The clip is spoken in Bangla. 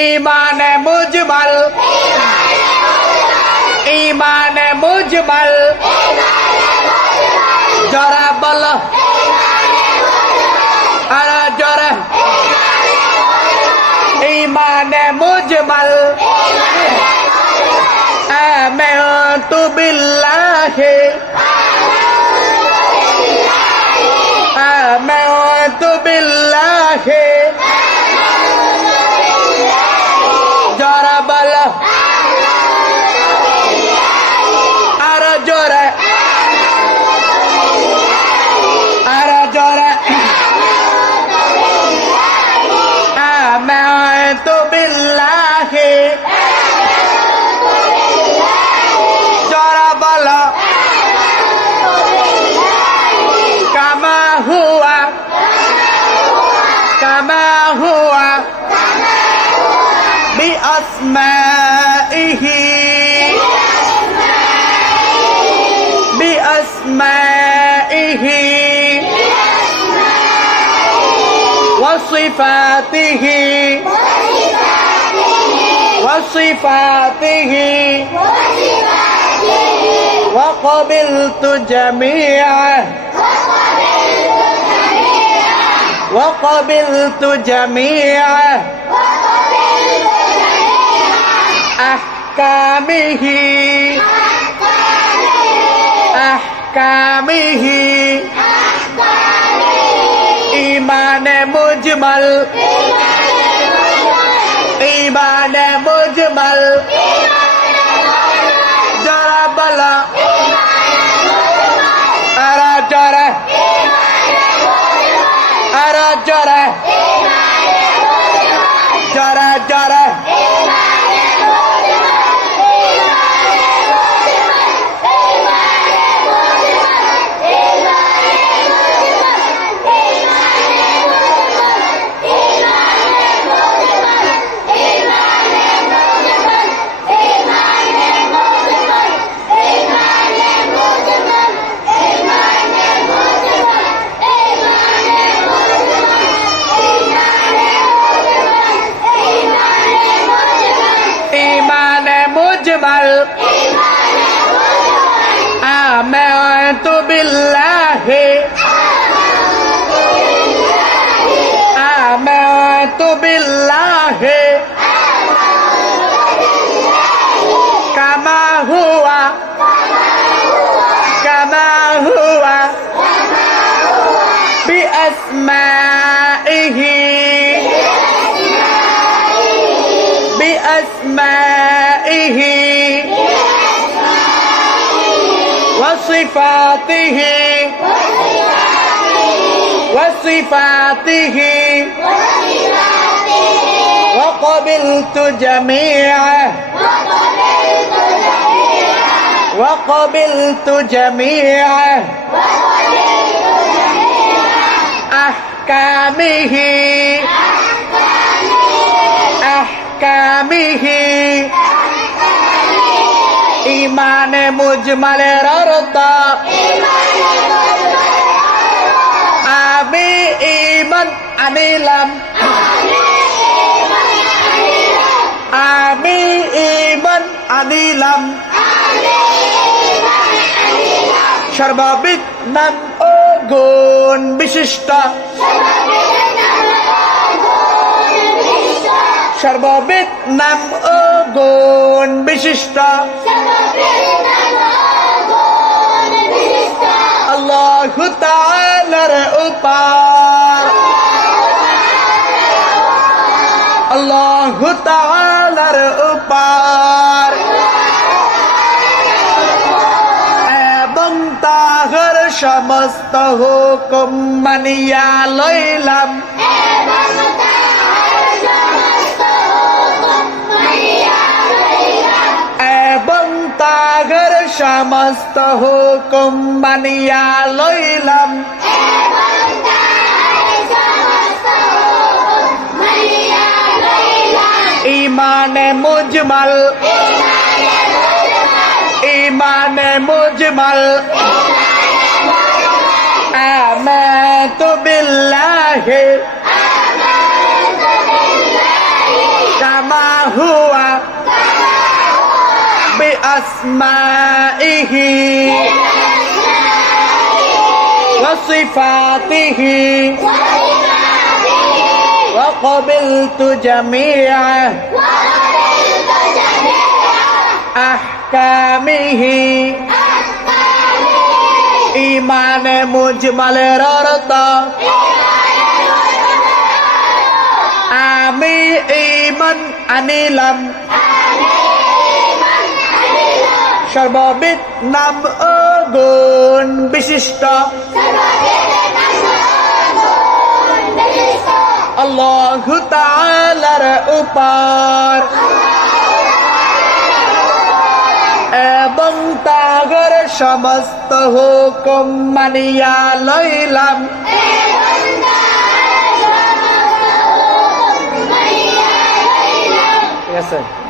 ইমান মুজমাল। ইমান মুজমাল। জরা বল। আর জরা। ইমান মুজমাল। كما هو بأسمائه بأسمائه وصفاته وصفاته وقبلت جميعه وقبلت جميعه أحكامه أحكامه إيمان مجمل إيمان مجمل جرى Shut up! بالله آمنت بالله كما هو كما هو بأسمائه بأسمائه وصفاته وصفاته وقبلت جميعه وقبلت جميعه أحكامه أحكامه ইমানে মুজমালের অর্থ আমি ইমান আনিলাম। আমি ইমান আনিলাম। সর্বাবিদ নাম ও গুণ বিশিষ্ট। সর্ববিদ নাম ও গুণ বিশিষ্ট। তাআলার উপার। আল্লাহ উপার। এবং তাহার সমস্ত হুকুম মানিয়া লইলাম। এবং তাহার সমস্ত হুকুম মানিয়া লইলাম ইমানে মুজমাল ইমানে মুজমাল آمنت بالله كما হুয়া asma'ihi. Wa sifatihi. Wa qabiltu jami'ah. Ahkamihi. Imane mujmale rarta ami iman anilam. ami সর্ববিদ নাম ও গুণ বিশিষ্ট। আল্লাহ উপর। এবং তাগর সমস্ত হুকুম মানিয়া লইলাম। ঠিক আছে?